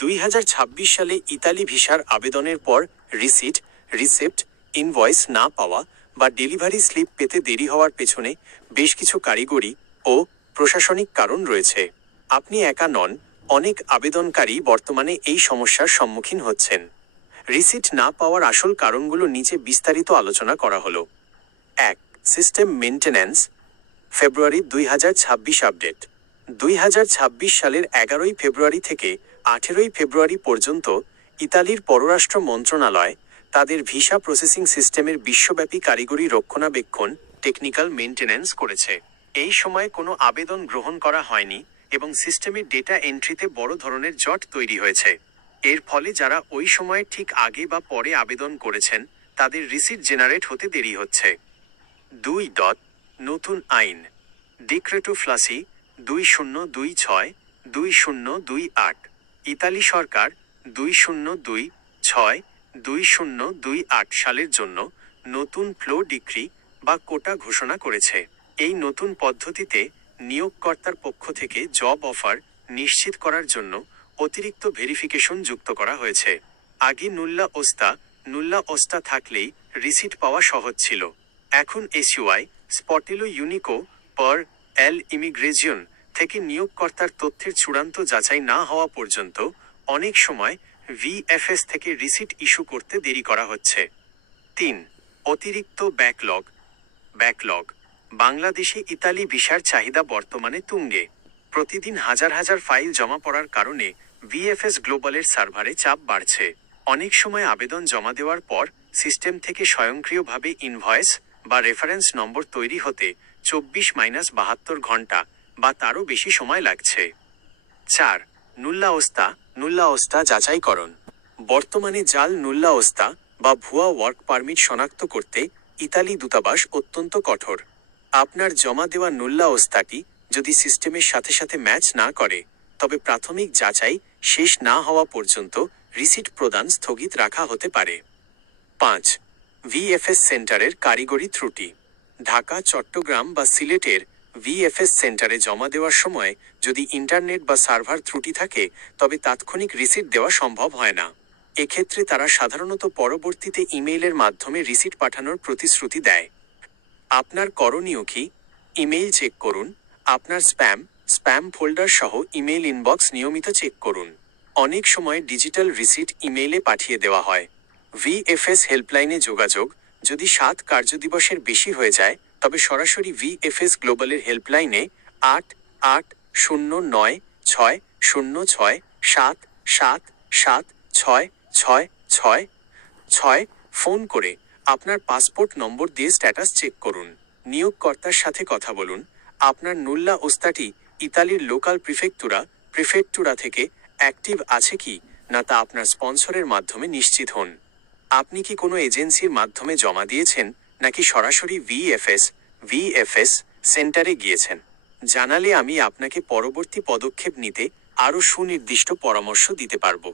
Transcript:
2026 সালে ইতালি ভিসার আবেদনের পর রিসিপ্ট, ইনভয়েস না পাওয়া বা ডেলিভারি স্লিপ পেতে দেরি হওয়ার পেছনে বেশ কিছু কারিগরি ও প্রশাসনিক কারণ রয়েছে। আপনি একা নন, অনেক আবেদনকারী বর্তমানে এই সমস্যার সম্মুখীন হচ্ছেন। রিসিট না পাওয়ার আসল কারণগুলো নিচে বিস্তারিত আলোচনা করা হলো। 1. System maintenance. ফেব্রুয়ারি 2026 আপডেট। 2026 সালের 11 ফেব্রুয়ারি থেকে 18 ফেব্রুয়ারি পর্যন্ত ইতালির পররাষ্ট্র মন্ত্রণালয় তাদের ভিসা প্রসেসিং সিস্টেমের বিশ্বব্যাপী কারিগরি রক্ষণাবেক্ষণ টেকনিক্যাল মেইনটেন্যান্স করেছে। এই সময়ে কোনো আবেদন গ্রহণ করা হয়নি এবং সিস্টেমের ডেটা এন্ট্রিতে বড় ধরনের জট তৈরি হয়েছে। এর ফলে যারা ওই সময়ে ঠিক আগে বা পরে আবেদন করেছেন তাদের রিসিট জেনারেট হতে দেরি হচ্ছে। 2. নতুন আইন। ডিক্রেটো ফ্লাসি 2026-2028। ইতালি সরকার 2026-2028 সালের জন্য নতুন ফ্লো ডিক্রি বা কোটা ঘোষণা করেছে। এই নতুন পদ্ধতিতে নিয়োগকর্তার পক্ষ থেকে জব অফার নিশ্চিত করার জন্য অতিরিক্ত ভেরিফিকেশন যুক্ত করা হয়েছে। আগে নুল্লা ওস্তা থাকলেই রিসিট পাওয়া সহজ ছিল। এখন এসইউআই স্পটেলো ইউনিকো পর এল ইমিগ্রেশন থেকে নিয়োগকর্তার তথ্যের চূড়ান্ত যাচাই না হওয়া পর্যন্ত অনেক সময় ভিএফএস থেকে রিসিট ইস্যু করতে দেরি করা হচ্ছে। 3. অতিরিক্ত ব্যাকলগ। বাংলাদেশে ইতালি ভিসার চাহিদা বর্তমানে তুঙ্গে। প্রতিদিন হাজার হাজার ফাইল জমা পড়ার কারণে ভিএফএস গ্লোবালের সার্ভারে চাপ বাড়ছে। অনেক সময় আবেদন জমা দেওয়ার পর সিস্টেম থেকে স্বয়ংক্রিয়ভাবে ইনভয়েস বা রেফারেন্স নম্বর তৈরি হতে 24-72 ঘন্টা বা তারও বেশি সময় লাগছে। 4. নুল্লা ওস্তা যাচাইকরণ। বর্তমানে জাল নুল্লা ওস্তা বা ভুয়া ওয়ার্ক পারমিট শনাক্ত করতে ইতালি দূতাবাস অত্যন্ত কঠোর। আপনার জমা দেওয়া নুল্লা ওস্তাটি যদি সিস্টেমের সাথে সাথে ম্যাচ না করে তবে প্রাথমিক যাচাই শেষ না হওয়া পর্যন্ত রিসিট প্রদান স্থগিত রাখা হতে পারে। 5. ভিএফএস সেন্টারের কারিগরি ত্রুটি। ঢাকা, চট্টগ্রাম বা সিলেটের ভিএফএস সেন্টারে জমা দেওয়ার সময় যদি ইন্টারনেট বা সার্ভার ত্রুটি থাকে তবে তাৎক্ষণিক রিসিট দেওয়া সম্ভব হয় না। এক্ষেত্রে তারা সাধারণত পরবর্তীতে ইমেইলের মাধ্যমে রিসিট পাঠানোর প্রতিশ্রুতি দেয়। আপনার করণীয় কি? ইমেইল চেক করুন। আপনার স্প্যাম ফোল্ডার সহ ইমেইল ইনবক্স নিয়মিত চেক করুন। অনেক সময় ডিজিটাল রিসিট ইমেইলে পাঠিয়ে দেওয়া হয়। ভিএফএস হেল্পলাইনে যোগাযোগ। যদি 7 কার্যদিবসের বেশি হয়ে যায় তবে সরাসরি ভিএফএস গ্লোবালের হেল্পলাইনে 880960077666 ফোন করে আপনার পাসপোর্ট নম্বর দিয়ে স্ট্যাটাস চেক করুন। নিয়োগকর্তার সাথে কথা বলুন। আপনার নুল্লা ওস্তাটি ইতালির লোকাল প্রিফেক্টুরা থেকে অ্যাক্টিভ আছে কি না তা আপনার স্পন্সরের মাধ্যমে নিশ্চিত হন। আপনি কি কোনো এজেন্সির মাধ্যমে জমা দিয়েছেন নাকি সরাসরি ভিএফএস সেন্টারে গিয়েছেন? জানালে আমি আপনাকে পরবর্তী পদক্ষেপ নিতে আরও সুনির্দিষ্ট পরামর্শ দিতে পারব।